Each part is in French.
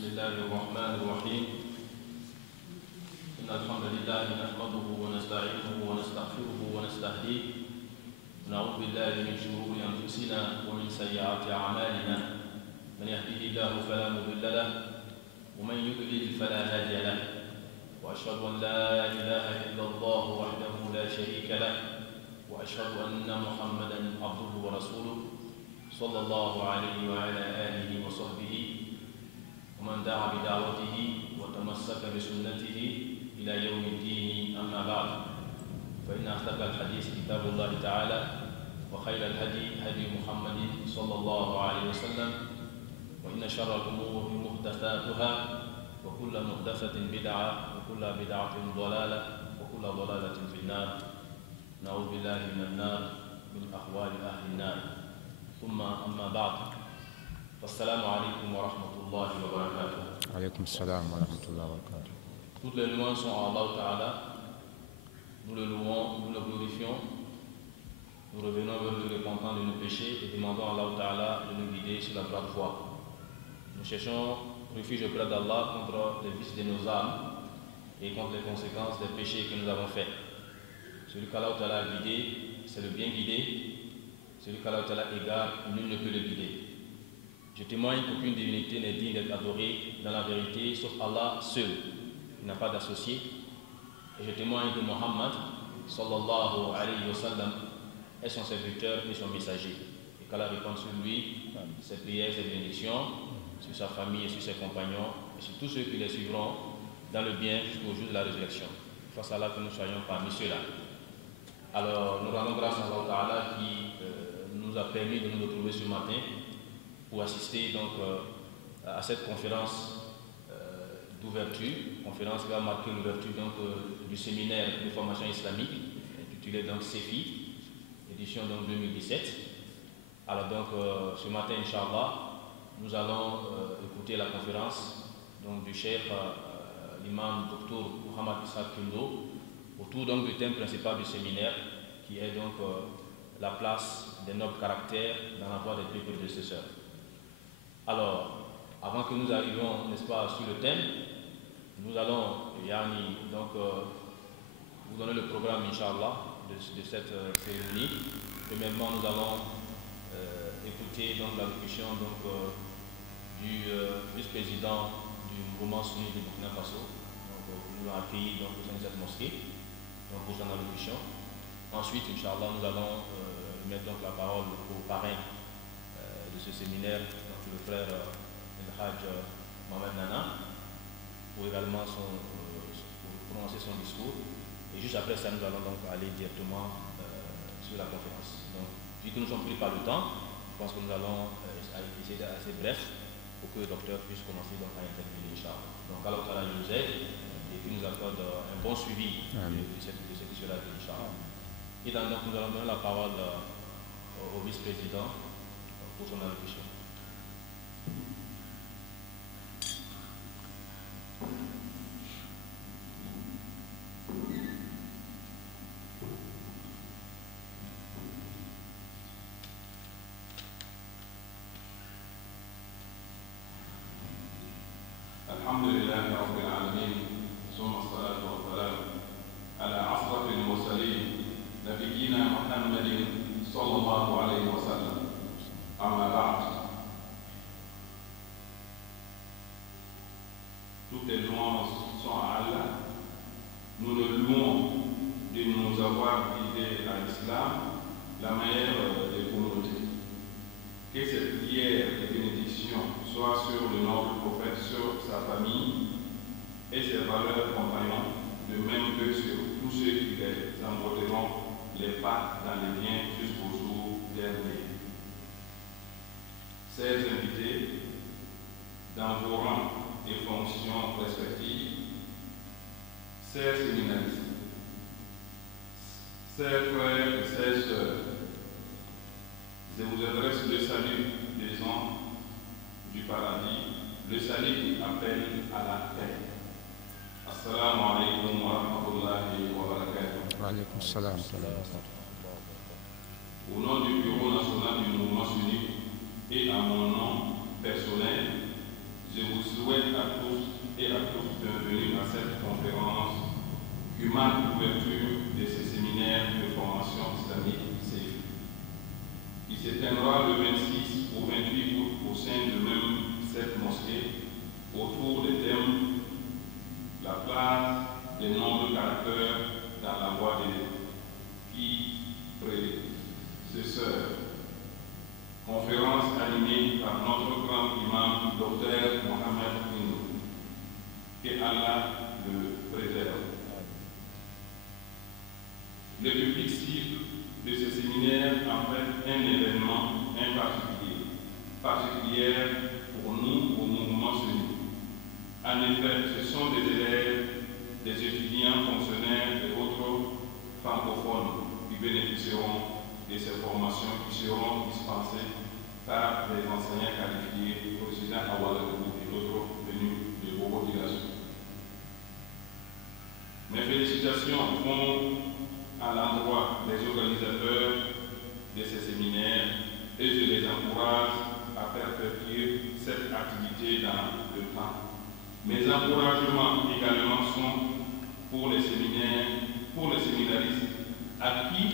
بسم الله الرحمن الرحيم إن الحمد لله نحمده ونستعينه ونستغفره ونستهديه ونعوذ بالله من شرور أنفسنا ومن سيئات أعمالنا من يهده الله فلا مضل له ومن يضلل فلا هادي له وأشهد أن لا إله إلا الله وحده لا شريك له وأشهد أن محمدا عبده ورسوله صلى الله عليه وعلى آله وصحبه ومن دعا بدعوته وتمسك بسنته إلى يوم الدين. أما بعد، فإن أصدق الحديث كتاب الله تعالى وخير الهدي هدي محمد صلى الله عليه وسلم وإن شر الأمور محدثاتها وكل محدثة بدعة وكل بدعة ضلالة وكل ضلالة في النار. نعوذ بالله من النار من أحوال أهل النار. ثم أما بعد، السلام عليكم ورحمة الله وبركاته. Alaykoum salam wa rahmatullahi wa barakatuh. Toutes les louanges sont à Allah Ta'ala. Nous le louons, nous le glorifions. Nous revenons vers le repentant de nos péchés et demandons à Allah Ta'ala de nous guider sur la droite voie. Nous cherchons refuge auprès d'Allah contre les vices de nos âmes et contre les conséquences des péchés que nous avons faits. Celui qu'Allah Ta'ala a guidé, c'est le bien guidé. Celui qu'Allah Ta'ala égare, nul ne peut le guider. Je témoigne qu'aucune divinité n'est digne d'être adorée dans la vérité, sauf Allah seul. Il n'a pas d'associé. Et je témoigne que Muhammad, sallallahu alayhi wa sallam, est son serviteur et son messager. Et qu'Allah répande sur lui ses prières, ses bénédictions, sur sa famille et sur ses compagnons, et sur tous ceux qui les suivront dans le bien jusqu'au jour de la résurrection. Face à Allah, que nous soyons parmi ceux-là. Alors, nous rendons grâce à Allah Ta'ala qui nous a permis de nous retrouver ce matin pour assister donc à cette conférence d'ouverture, conférence qui va marquer l'ouverture du séminaire de formation islamique intitulé donc CEFI, édition donc 2017. Alors donc ce matin, Inch'Allah, nous allons écouter la conférence donc du chef l'imam Dr Mohamed Issa Kindo autour donc du thème principal du séminaire qui est donc la place des nobles caractères dans la voie des deux prédécesseurs. Alors, avant que nous arrivions, n'est-ce pas, sur le thème, nous allons, Yani, donc, vous donner le programme, Inch'Allah, de cette cérémonie. Premièrement, nous allons écouter donc l'allocution du vice-président du mouvement sunni de Burkina Faso, nous l'avons accueilli donc, au sein de cette mosquée, donc, pour son allocution. Ensuite, Inch'Allah, nous allons mettre donc la parole au parrain de ce séminaire, donc, le frère El Hajj Mohamed Nana, pour également pour prononcer son discours. Et juste après ça, nous allons donc aller directement sur la conférence. Donc, vu que nous sommes pris par le temps, je pense que nous allons essayer d'être assez bref pour que le docteur puisse commencer donc à intervenir, Inch'Allah. Donc, Allah Ta'ala nous aide et puis nous accorde un bon suivi de ce qui sera dit, Inch'Allah. Et donc, nous allons donner la parole au vice-président pour son allocution. الحمد لله رب العالمين ثم الصلاة والسلام على أشرف المرسلين نبينا محمد صلى الله عليه وسلم. أما بعد، toutes les louanges sont à Allah. Nous le louons de nous avoir guidés à l'islam, la meilleure des communautés. Que cette prière de bénédiction soit sur le noble prophète, sur sa famille et ses valeurs compagnons, de même que sur tous ceux qui les emboîteront les pas dans les biens jusqu'au jour dernier. Chers invités, dans vos rangs et fonctions respectives, chers séminaristes, chers frères et chères sœurs, je vous adresse le salut des anges du paradis, le salut qui appelle à la paix. Assalamu alaikum wa rahmatullahi wa barakatuh. Wa alaykoum salam. Au nom du Bureau national du mouvement sunni et à mon nom personnel, je vous souhaite à tous et à toutes de venir à cette conférence humaine d'ouverture de ce séminaire de formation islamique CIF, qui se tiendra le 26 au 28 août au sein de même cette mosquée autour des thèmes la place des nombreux caractères dans la voie de qui prédécesseur. Conférence animée par notre grand imam, Dr Mohamed Inou. Que Allah le préserve. Le public cible de ce séminaire en fait un événement particulier pour nous au mouvement sunni. En effet, ce sont des élèves, des étudiants, fonctionnaires et autres francophones qui bénéficieront de ces formations qui seront dispensées par des enseignants qualifiés, président à Ouagadougou et d'autres venus de Bobo Dioulasso. Mes félicitations vont à l'endroit des organisateurs de ces séminaires et je les encourage à perpétuer cette activité dans le temps. Mes encouragements également sont pour les séminaristes à qui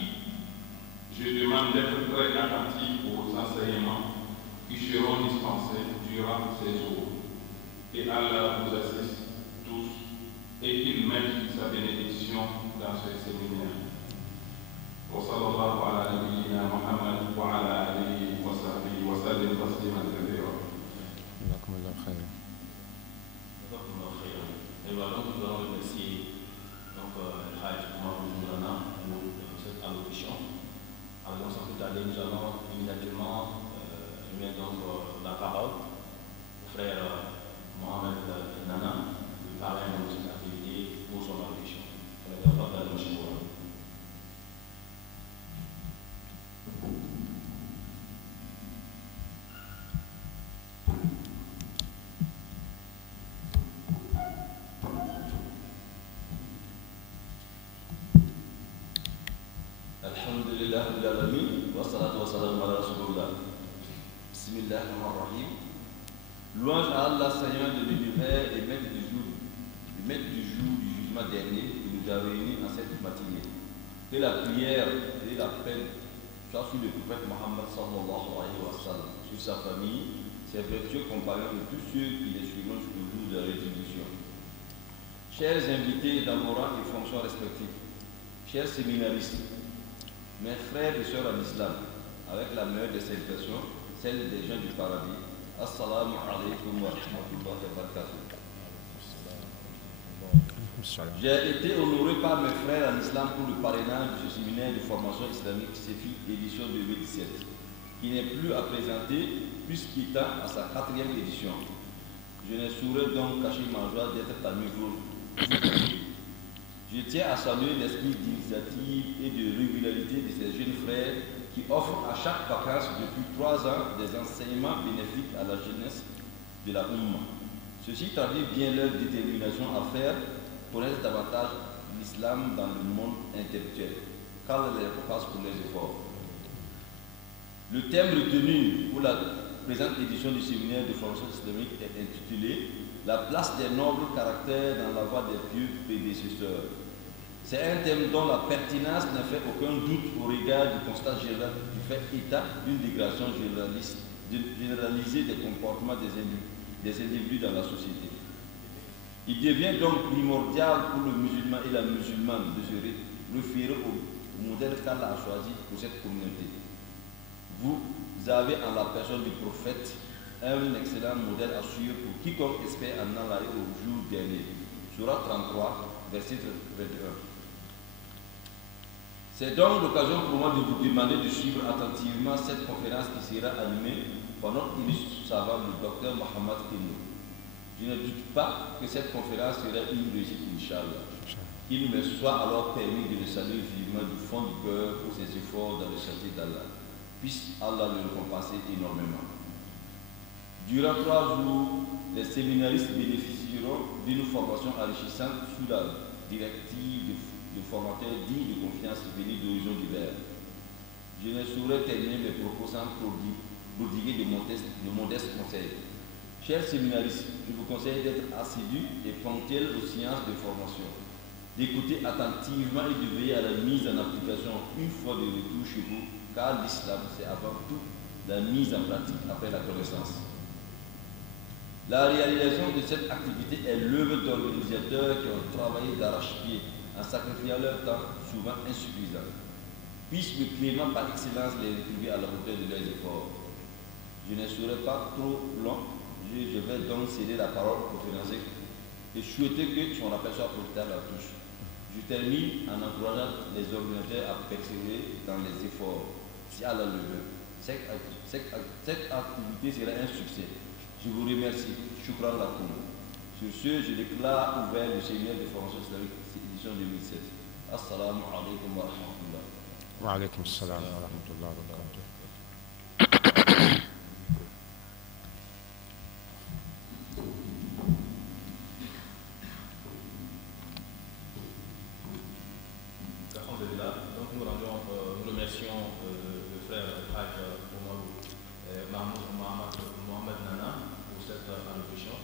je demande d'être très attentifs aux enseignements qui seront dispensés durant ces jours. Et Allah vous assiste tous et qu'il mette sa bénédiction dans ce séminaire. Wa sallallahu ala nabiyyina Muhammad wa ala alihi wa sahbihi wa sallim tasliman kathira. Jazakumullahu khairan. Et voilà, donc nous allons remercier le Hajj Mohamed pour cette allocution. Alors, sans plus tarder, nous allons immédiatement remettre la parole au frère Mohamed Nana, le parrain de cette activité pour son allocution. Alhamdulillah rabbil alamin wassalatu wassalamu ala rasulillah. Bismillahirrahmanirrahim. Louange à Allah, Seigneur de l'univers et maître du jour du jugement dernier qui nous a réunis en cette matinée. Que la prière et la paix soient sur le prophète Mohammed sallallahu alayhi wa sallam, sur sa famille, ses vertueux compagnons et tous ceux qui les suivront jusqu'au jour de la rétribution. Chers invités dans vos rangs et fonctions respectives, chers séminaristes, mes frères et sœurs en islam, avec la meilleure des salutations, celle des gens du paradis, assalamu alaikum wa rahmatullahi wa barakatuh. J'ai été honoré par mes frères en islam pour le parrainage de ce séminaire de formation islamique CEFI édition 2017, qui n'est plus à présenter puisqu'il est à sa 4e édition. Je ne saurais donc cacher ma joie d'être parmi vous. Je tiens à saluer l'esprit d'initiative et de régularité de ces jeunes frères qui offrent à chaque vacance depuis 3 ans des enseignements bénéfiques à la jeunesse de la Oumma. Ceci traduit bien leur détermination à faire connaître davantage l'islam dans le monde intellectuel, car les récompense pour les efforts. Le thème retenu pour la présente édition du séminaire de formation islamique est intitulé « La place des nobles caractères dans la voie des pieux prédécesseurs ». C'est un thème dont la pertinence ne fait aucun doute au regard du constat général qui fait état d'une dégradation généralisée des comportements des individus dans la société. Il devient donc primordial pour le musulman et la musulmane de se référer au modèle qu'Allah a choisi pour cette communauté. Vous avez en la personne du prophète un excellent modèle à suivre pour quiconque espère en Allah au jour dernier. Surah 33, verset 21. C'est donc l'occasion pour moi de vous demander de suivre attentivement cette conférence qui sera animée par notre illustre savant, le docteur Mohamed Inou. Je ne doute pas que cette conférence sera une réussite, Inch'Allah. Il me soit alors permis de le saluer vivement du fond du cœur pour ses efforts dans le chantier d'Allah. Puisse Allah le récompenser énormément. Durant 3 jours, les séminaristes bénéficieront d'une formation enrichissante sous la directive de formateurs dignes de confiance venus d'horizons divers. Je ne saurais terminer mes propos sans prodiguer de modestes conseils. Chers séminaristes, je vous conseille d'être assidus et ponctuels aux séances de formation, d'écouter attentivement et de veiller à la mise en application une fois de retour chez vous, car l'islam, c'est avant tout la mise en pratique après la connaissance. La réalisation de cette activité est l'œuvre d'organisateurs qui ont travaillé d'arrache-pied en sacrifiant leur temps souvent insuffisant. Puisse le clément par excellence les retrouver à la hauteur de leurs efforts. Je ne serai pas trop long, je vais donc céder la parole au conférencier et souhaiter que son rappel soit profitable à tous. Je termine en encourageant les organisateurs à persévérer dans les efforts. Si Allah le veut, cette activité sera un succès. Je vous remercie. Shukran lakoum. Sur ce, je déclare ouvert le séminaire de formation islamique édition 2007. Assalamu alaikum wa rahmatullah. Wa alaikum assalam wa rahmatullah wa barakatuh. Donc nous remercions le frère Haj Mohamed Nana pour cette allocution,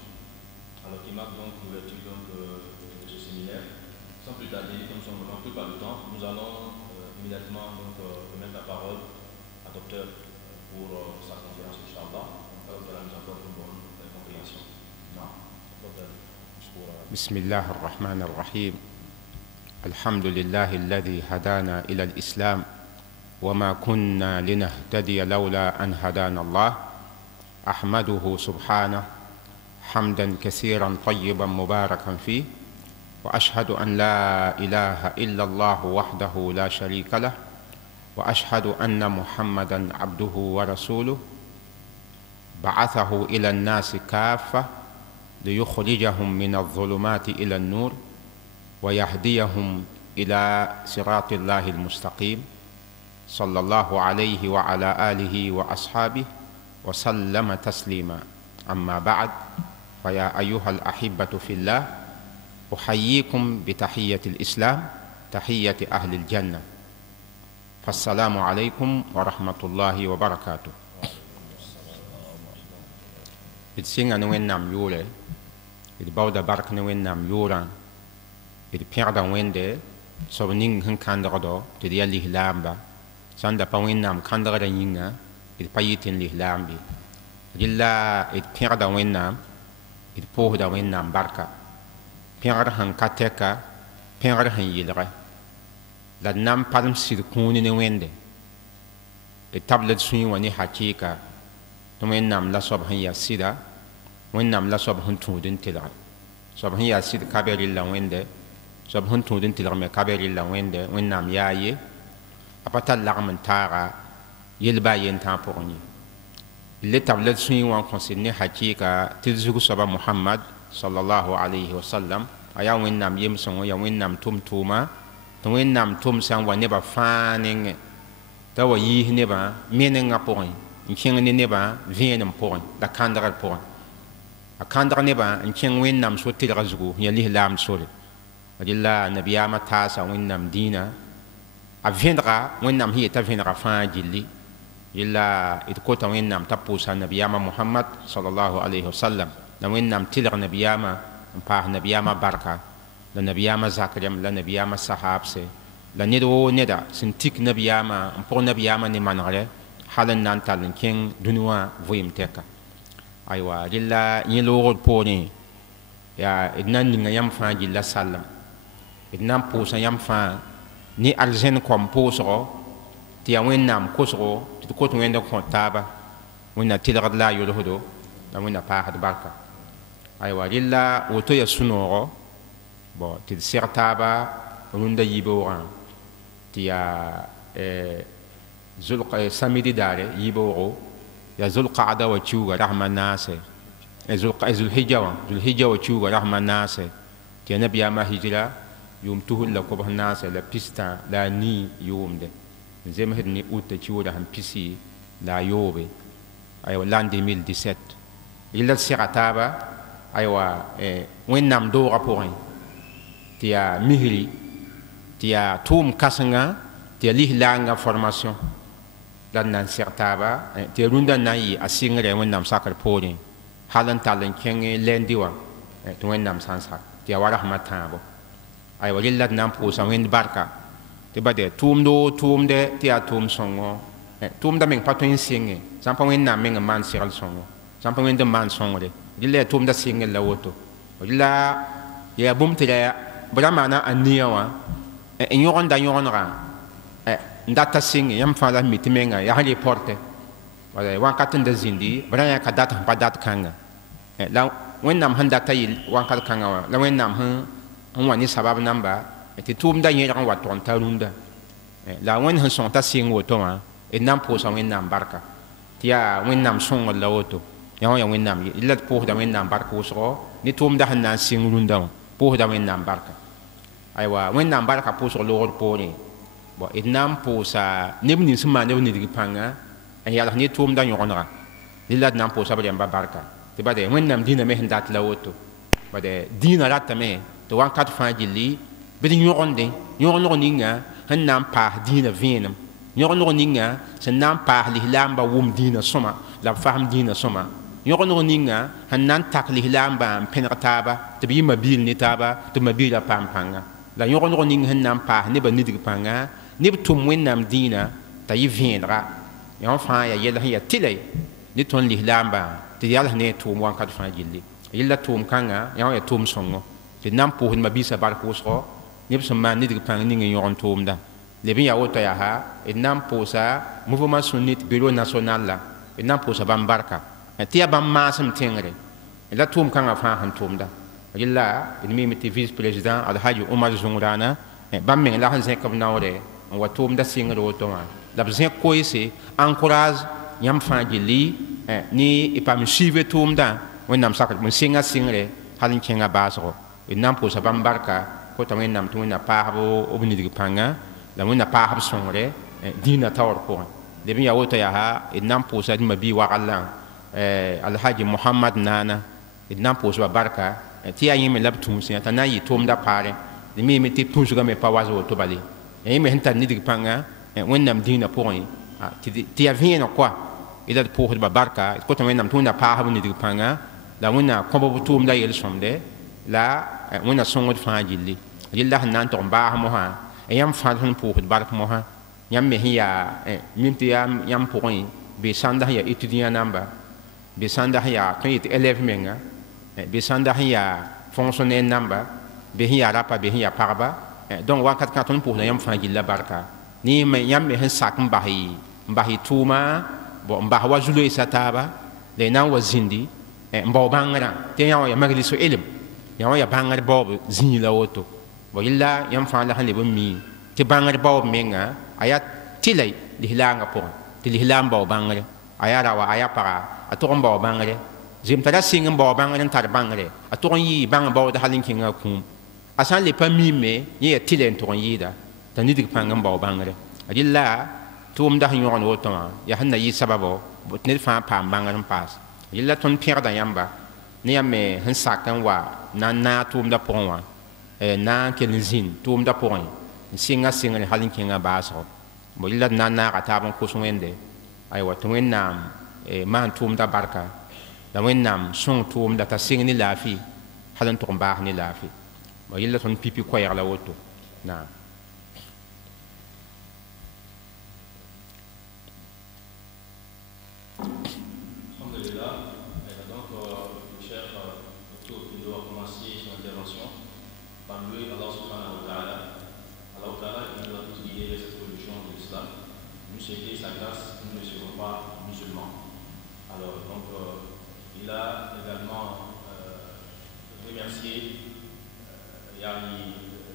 alors qui marque donc l'ouverture de ce séminaire. Sans plus tarder, comme nous sommes vraiment peu par le temps, nous allons immédiatement donc remettre la parole à Docteur pour sa conférence, Inch'Allah. Donc elle nous apporte une bonne compréhension. Non, Docteur, pour Bismillah ar-Rahman ar-Rahim. الحمد لله الذي هدانا إلى الإسلام وما كنا لنهتدي لولا أن هدانا الله أحمده سبحانه حمدا كثيرا طيبا مباركا فيه وأشهد أن لا إله إلا الله وحده لا شريك له وأشهد أن محمدا عبده ورسوله بعثه إلى الناس كافة ليخرجهم من الظلمات إلى النور ويهديهم إلى صراط الله المستقيم صلى الله عليه وعلى آله وأصحابه وسلم تسليما. أما بعد، فيا أيها الأحبة في الله، أحييكم بتحية الإسلام، تحية أهل الجنة، فالسلام عليكم ورحمة الله وبركاته. بتسينا نوين نام يولي البودة برك نوين نام يوران إذا بيردا وينده سبنين هن كاندردو تدي الإهلامبا ساندا باوين نام كاندردا ينغا إذا بايتين الإهلامبي جلا إذا بيردا وين نام إذا بوهدا وين نام بركة بيردا هن كاتيكا بيردا هن يلغا لا نام بالم سيركوني نوينده التابلت سوين وني حقيقة وين نام لا صب هن ياسيدا وين نام لا صب هن تودين تلغا صب هن ياسيد كابير إلا وينده صب هن تودين تلغا كابير إلا وينده وين نام ياي أبطل لغم تارا يلبا ينتامبوني اللي تابلت سوين وان كونسيني حقيقة تلزغو صبا محمد صلى الله عليه وسلم أيا وين نام يمسون يا وين نام توم توما وين نام توم سان ونبا فانين توا ييه نبا مينين غابوين إنكين نبا فينم بوين لا كاندر بوين أكاندر نبا إنكين وين نام سوتي رزقو يليه لام سولي أجلا نبيا تاسا وين نام دينا أفيندرا وين نام هي تفيندرا فان جلي إلا إتكوتا وين نام تبوسا نبيا محمد صلى الله عليه وسلم وين نام تلغ نبيا مباه نبيا بركة لنبيا زكريم لنبيا صحابسي لندو ندا سنتيك نبيا مبور نبيا نمانغري حالا نانتال كين دنوا فويم تيكا أيوا جلا يلوغ بوني يا إدنان نيغا يمفان جلا سلم إدنان بوسا يمفان ni alzen kom posro ti awen nam kosro ti ko to wenda ko taba wona tilgad la yolo hodo na wona pa had barka ay wa illa woto ya sunoro bo ti sertaba runda yibo ran ti ya zulqa samidi dare yibo ya zulqa'da wa chuga rahman nase zulhijja wa chuga rahman nase ti nabiya ma hijra يوم تهول لكوبه الناس لا بيستا لا ني يوم ده زي ما هدني أوت تشوده هم بيسي لا يوبي أيوة لان 2017 إلا السيرتابا أيوة وين نام دورا بورين تيا مهري تيا توم كاسنغا تيا ليه لانغا فورماسيون لان نان سيرتابا تيا روندا ناي أسينغري وين نام ساكر بورين halan talan kenge lendi wa to wen nam sansa ti awara hamata bo ay wali la nam pu sa wen barka te bade tumde ti a tum songo tum da meng patun singe sampa wen nam meng man siral songo sampa wen de man songo de dile tum da singe la woto wala ya bum te ya bramana aniya wa en yoron da yoron ra ndata singe yam fa la mitimenga ya hali porte wala wankatin da zindi branya ka data pa dat kanga la wen nam handa tayil wankat kanga wa la wen nam han wani sabab namba ti tum da yera wa ton tarunda la wen han son ta sing woto ma nam po sa wen nam barka ti ya wen nam song la woto ya wen nam illa po da wen nam barka usro ni tum da han na sing runda po da wen nam barka aywa wen nam barka po so lor po ni bo nam po sa nebni suma nebni digi panga en yalla ni tum da yonra illa nam po sa ba barka ti bade wen nam dina me handat la woto bade dina rata me to wan kat fa jilli bidi yoronde yoron ninga han nam pa dina venam yoron ninga sen nam pa lihlamba wum dina soma la faham dina soma yoron ninga han nan tak lihlamba penrataba to bi mabil ni taba to mabila pampanga la yoron ninga han nam pa ne ba nidig panga ne tum wen nam dina ta yi venra yon fa ya yella ya tilay ni ton lihlamba ti yalla ne tum wan kat fa jilli yilla tum kanga ya tum songo ti nam po hin mabisa bar ko so neb sẽn maan nidg pãng ning n yõg n tʋʋmda leb n yaa woto yaa d na n pʋʋsa mouvement sunnite bureau national la d na n pʋʋsa bãmb barka tɩ yaa bãmb maasem tẽngre la tʋʋm kãngã fãa sẽn tʋʋmda rɩla d mime tɩ vice président alhaji omar zũng-raana bãmb meng la sẽn zẽk b naoore n wa tʋʋmda sɩngr woto wã la b zẽk koeese encourage yãmb fãa gilli ne y pam suive tʋʋmdã wẽnnaam sakd n sɩnga sɩngre hal n kẽngã baasgo d na n pʋʋsa bãmb barka kota wẽnnaam tɩ wẽnna paasb b nidg pãnga la wẽnna paasb sõngre dĩinã taoor pʋgẽ leb n yaa woto yaa d na n pʋʋsa d mabii wagllã alhaji mohamad naana d na n pʋʋsba barka tɩ yaa yẽme la b tũusẽ t'a na n yɩ tʋʋmda paare d meeme tɩ pũusgame pa was woto bale yẽme sẽn tar nidg pãnga wẽnnaam dĩinã pʋgẽ tɩ yaa vẽeneg koa d la d pʋʋsdba barka d kota wẽnnaam tɩ wẽnna paasb nidg pãnga la wẽnna kõb b tʋʋmda yel-sõmde la wẽnna sõngd fãa gilli rɩlla sẽn na n tog n baas mosã yãmb fãa sẽn pʋʋsd bark mosã yãmb me sẽn yaa mim tɩ yaa yãmb pʋgẽ bɩ sãnda sẽn yaa étudiant namba bɩ sãnda sẽn yaa tõe n yetɩ élève menga bɩ sãnda sẽn yaa fonctionnaire namba bɩ sẽn yaa rapa bɩ sẽn yaa pagba donc wakat kã tõnd pʋʋsda yãmb fãa gilla barka ne yãmb me sẽn sak n bas y tʋʋma n bas wa zu-loeesa taaba la y na n wa zĩndi n bao bãngrã tɩ yã wã yaa maglis elem yã wã yaa bãngr baoob zĩig la woto yella yãmb fãa la sẽn leb n mi tɩ bãngr baoob menga a yaa tɩla lislaangã pʋgẽ tɩ lislaam bao bãngre a yaa rawa a yaa paga a tʋg n bao bãngre zem tara sɩng n bao bãngr n tar bãngre a tʋg n yɩɩ bãng baood hal n kẽngã kũum a sã n le pa miime yẽ yaa tɩla n tʋg n yɩɩda t'a nidg pãng n bao bãngre rɩla tʋʋmda sẽn yõgend woto wã yaa sẽn na yɩ sababo tɩ ned fãa paam bãngr n paas rɩla tõnd pẽgda yãmba ne yãmb me sẽn sak n wa na n naag tʋʋmda pʋgẽ wã na n kell n zĩnd tʋʋmda pʋgẽ n sɩnga sɩngre hal n kẽngã baasgo rɩla d na n naaga taab n kʋs wẽnde aywa tɩ wẽnnaam maan tʋʋmda barka la wẽnnaam sõng tʋʋmda t'a sɩng ne laafɩ hal n tʋg n baas ne laafɩ rɩla tõnd pipi koɛɛg la woto naam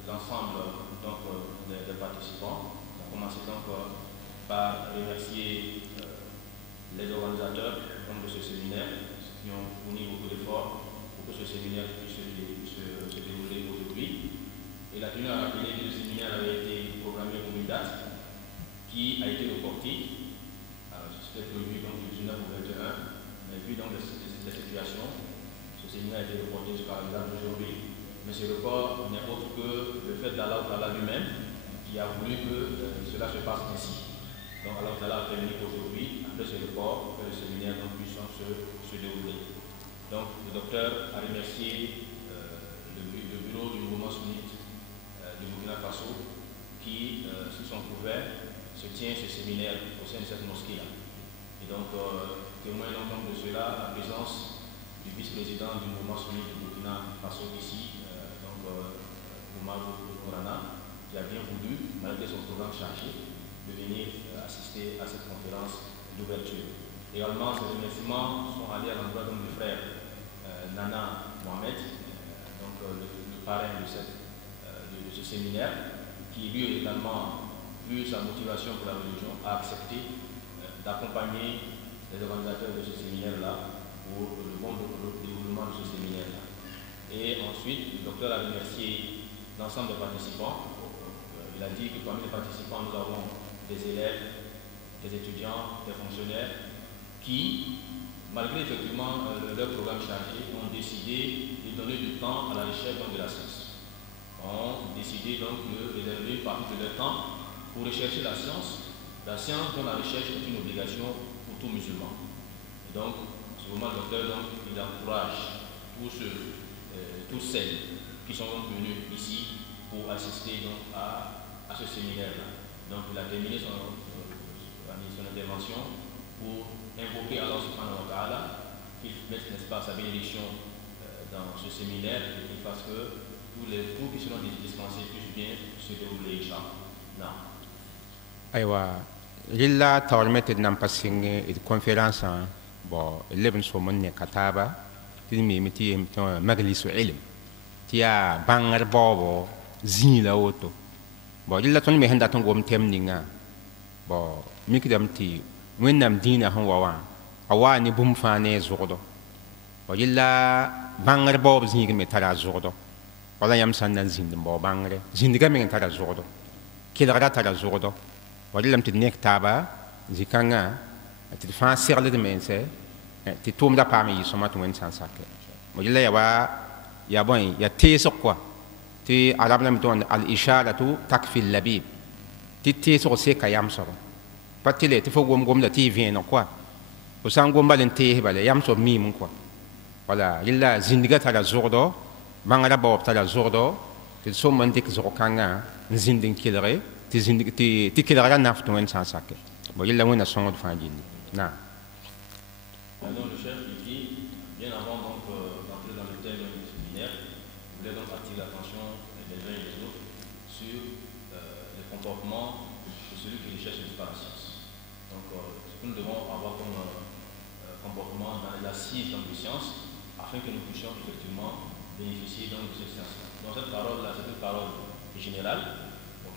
l'ensemble donc, des participants. On a commencé donc par remercier les organisateurs donc, de ce séminaire qui ont fourni beaucoup d'efforts pour que ce séminaire puisse se dérouler aujourd'hui. Et la tenue a rappelé que le séminaire avait été programmé pour une date qui a été reportée. C'était prévu donc du 19 au 21, mais vu donc la situation, ce séminaire a été reporté jusqu'à la date d'aujourd'hui. Mais ce report n'est autre que le fait d'Allah lui-même qui a voulu que cela se passe ainsi. Donc Allah a permis aujourd'hui, après ce report, que le séminaire puisse se dérouler. Donc le docteur a remercié le bureau du mouvement sunnite du Burkina Faso qui, sous son couvert, se tient ce séminaire au sein de cette mosquée-là. Et donc, témoin donc de cela, la présence du vice-président du mouvement sunnite du Burkina Faso ici, Oumar Mourana, qui a bien voulu, malgré son programme chargé, de venir assister à cette conférence d'ouverture. Également, ces remerciements sont allés à l'endroit du frère Nana Mohamed, le parrain de ce séminaire, qui lui également, vu sa motivation pour la religion, a accepté d'accompagner les organisateurs de ce séminaire-là pour le bon déroulement de ce séminaire-là. Et ensuite, le docteur a remercié l'ensemble des participants. Il a dit que parmi les participants, nous avons des élèves, des étudiants, des fonctionnaires qui, malgré effectivement leur programme chargé, ont décidé de donner du temps à la recherche de la science. Ont décidé donc de réserver une partie de leur temps pour rechercher la science dont la recherche est une obligation pour tout musulman. Et donc, ce moment, le docteur, donc, il encourage tous celles qui sont donc venus ici pour assister donc, à ce séminaire-là. Donc, il a terminé son intervention pour invoquer Allah subhanahu wa ta'ala, qu'il mette, n'est-ce pas, sa bénédiction dans ce séminaire et qu'il fasse que tous les cours qui seront dispensés puissent bien se dérouler, Inch'Allah. Aywa, lilla tawrmet nam passing et conférence bon leben so mon ne kataba tin mi miti majlisu ilm tia bangar bobo zila auto bon lilla ton mi handa ton gom temninga bon mi kidam ti wennam dina han wawa awani bum fane zodo bon lilla bangar bobo zinga mi tara zodo wala yam sannan zindin bo bangre zindiga mi tara zodo kilagara tara zodo wadi lam tɩ nek taaba zĩ-kãngã tɩ d fãa segld mense tɩ tʋʋmda paam n yɩ sõma tɩ wẽnd sã n sake wadi la ya bõe ya teesg koa tɩ arab lame tɩ wãnd al-isharatu takfi labib tɩ teesg seka yamsgɔ pa tɩ le tɩ fo gom-gomda tɩ y vẽeneg koa fo sã n gom bal n tees bala yamsg miimẽ koa wala rɩla zĩndgã tara zʋgdɔ bãngrã baoob tara zʋgdɔ tɩ d sõm n dɩk zʋg-kãngã n zĩnd n kelge tɩ kelgra naf tɩ wẽnd sã n sake bo yella wẽnna sõngd fãa gilli na. Alors le chef il dit, bien avant donc d'entrer dans le thème du séminaire, il voulait donc attirer l'attention des uns et des autres sur les comportements de celui qui recherche la science. Donc ce que nous devons avoir comme comportement dans l'assise de science afin que nous puissions effectivement bénéficier donc de cette science-là. Donc cette parole-là, c'est une parole générale.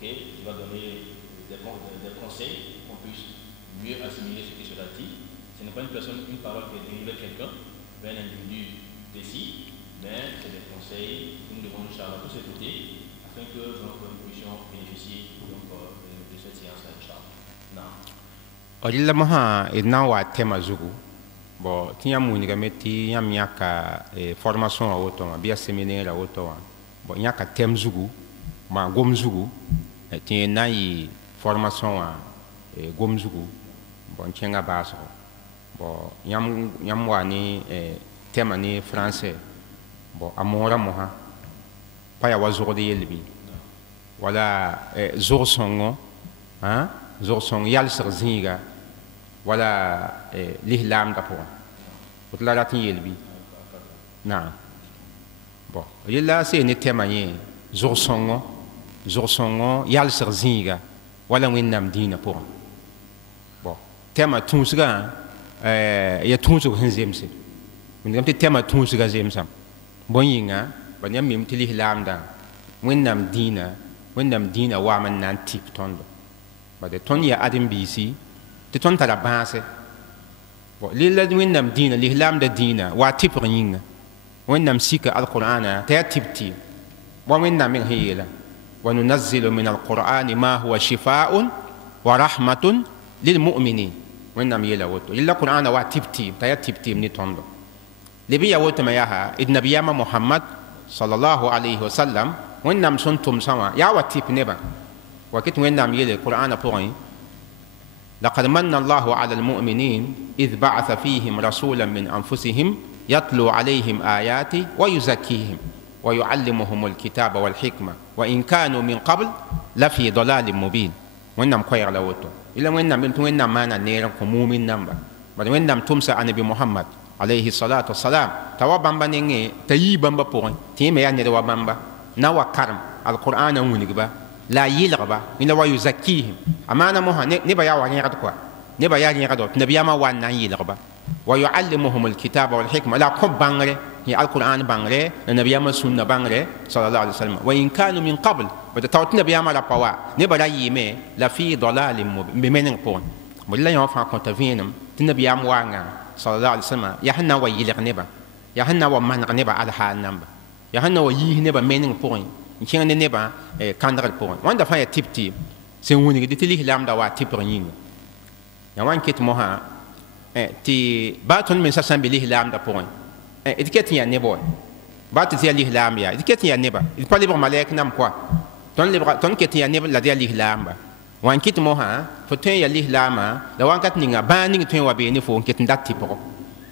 Qui va donner des conseils pour qu'on puisse mieux assimiler ce qui sera dit. Ce n'est pas une parole qui est dérivée de quelqu'un, d'un individu précis, mais c'est des conseils que nous devons nous tous écouter afin que donc, nous puissions bénéficier donc, de cette séance-là, Inch'Allah. Orilla maha idna wa tema zugu bo tinya muniga meti yam yaka formation a woto bia séminaire a woto bo yaka tem zugu ma gom zugu tɩ na n yɩ formation wã gom zugu bon kẽngã baasgɔ bon yãmb wa ne tɛma ne français bon a moora mosã pa ya wa zʋgd yelbi wala zʋg-sõngo zʋg-sõng yalsg zĩiga wala lislaamdã pʋgẽ b la rat n yelbi naam bon yella see ne tɛma yẽ zʋg-sõngo yalsg zĩiga wala wẽnnaam dĩinã pʋgẽ bon tɛma tũusgã ya tũusg sẽn zemse wẽndame tɩ tɛma tũusga zemsame bõe yĩnga ba yãmb mim tɩ lislaamdã wẽnnaam dĩinã waam n na n tɩp tõndo bade tõnd yaa ãdem-biisi tɩ tõnd tara bãase rɩla wẽnnaam dĩinã lislaamda dĩinã waa tɩpg yĩnga wẽnnaam sika alqur'ana t'a yaa tɩp-tɩɩm wa wẽnnaam meng sẽn yeela وننزل من القرآن ما هو شفاء ورحمة للمؤمنين وإنما يلا وتو إلا القرآن واتبتيم تيا تبتيم نتوندو لبي يا وتو ما ياها إذ نبي محمد صلى الله عليه وسلم وإنما سنتم سوا يا واتيب نبا وكت وإنما يلا القرآن بوين لقد من الله على المؤمنين إذ بعث فيهم رسولا من أنفسهم يتلو عليهم آياتي ويزكيهم ويعلمهم الكتاب والحكمة وإن كانوا من قبل لفي ضلال مبين. وإنهم كوير لوتو إلا وإنهم مانا نيركم مؤمن نمبر بل وإنهم تمسى النبي محمد عليه الصلاة والسلام توا بامبا نيني تيي بامبا بوين تيمي يعني دوا بامبا نوا كرم القرآن ونقبا لا يلغبا إلا ويزكيهم أمانا موها نبا يا وانيرد كوا نبا يا نيرد نبي ما وانا يلغبا ويعلمهم الكتاب والحكمة لا قب بانغري هي القرآن بانغري النبي ما سنة بانغري صلى الله عليه وسلم وإن كانوا من قبل بدا توت نبي ما لا بوا نبا لا يمي لا في ضلال بمنن بون ولا يوم فا كنت فينم النبي ما وانا صلى الله عليه وسلم يهنا ويلغ نبا يهنا ومن نبا على حال نبا يهنا ويه نبا منن بون كان نبا كاندر بون واندا فا تيب سيوني دي تلي لام دا وا تيب رنين يا وان كيت موها تي باتون من ساسان بليه لام دا بون اتكيت يا نبو بات تي ليه لام يا اتكيت يا نبا با ليبر مالك نام كوا تون كيت يا نبا لا دي ليه لام با وان كيت موها فتين يا ليه لام لا وان كات نيغا بانين تين وبي ني فون كيت ندات تي بو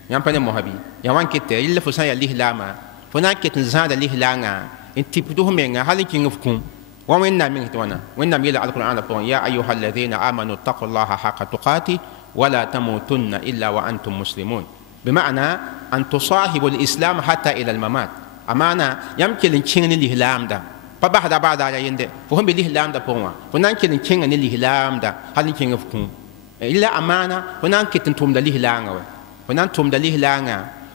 يام باني موهبي يا وان كيت يلا فسان يا ليه لام فنا كيت زاد ليه لانغا ان تي بدو ميغا حالي كين فكون وين نام مين تونا وين نام يلا القران بون يا ايها الذين امنوا اتقوا الله حق تقاته ولا تموتن إلا وأنتم مسلمون بمعنى أن تصاحبوا الإسلام حتى إلى الممات أمانة يمكن أن تشين الإسلام ده بعد على ينده فهم بالإسلام ده بوا فنانكن أن تشين الإسلام ده هل نشين فكون إلا أمانة فنانكن توم ده الإسلام فنان توم ده الإسلام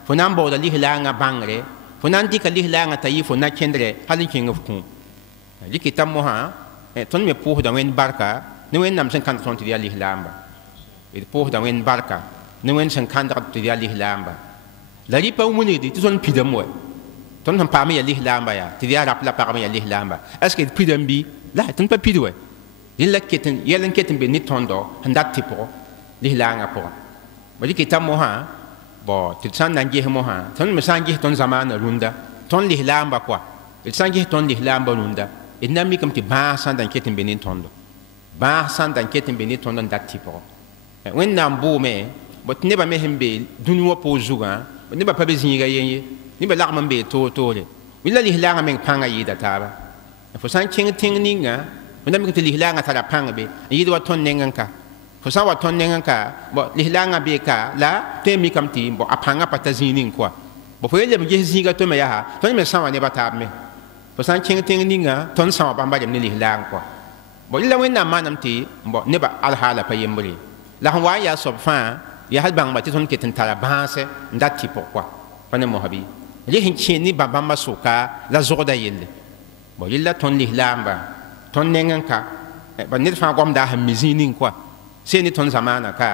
فنان بود الإسلام بانغري فنان ديك الإسلام تايي فنان كندري هل نشين فكون لكي تموها تون مبوه ده وين باركا نوين نامسن كان تون تدي الإسلام il pour da wen barka ne wen san kandra to ya lihlamba la ri pa umuni di ton pidam we ton han pa mi ya lihlamba ya ti ya rap la pa mi ya lihlamba est-ce que pidam bi la ton pa pidwe il la keten yelen keten be ni tondo handat ti po lihlanga po ba li kitam mo ha bo ti san nan ge mo ha ton me san ge ton zamana runda ton lihlamba kwa il san ge ton lihlamba runda inna mi kam ti ba san dan keten be ni tondo ba san dan keten be ni tondo dat ti po when nam bo me but neba me hembe dunwa po zuga neba pa be zinga yen neba la man be to le willa li la men panga yida taba fo san king ting ninga wanda mi ko li la nga tara panga be yidi wa ton nenganka fo san wa ton nenganka bo li la nga be ka la te mi kam ti bo apanga pata zinin kwa bo fo yele me zinga to me ya ha ton me san wa neba tab me fo san king ting ninga ton san wa bamba dem ni li la kwa bo illa when nam manam ti bo neba al hala pa yembri la hwa ya sob fa ya hal bang ma ti ton ketin tara banse ndati pourquoi pane mo habi li hin chini baba masuka la zoda yelle bo yilla ton li lamba ton nenganka ba nit fa gom da ha mizinin quoi c'est ni ton zamana ka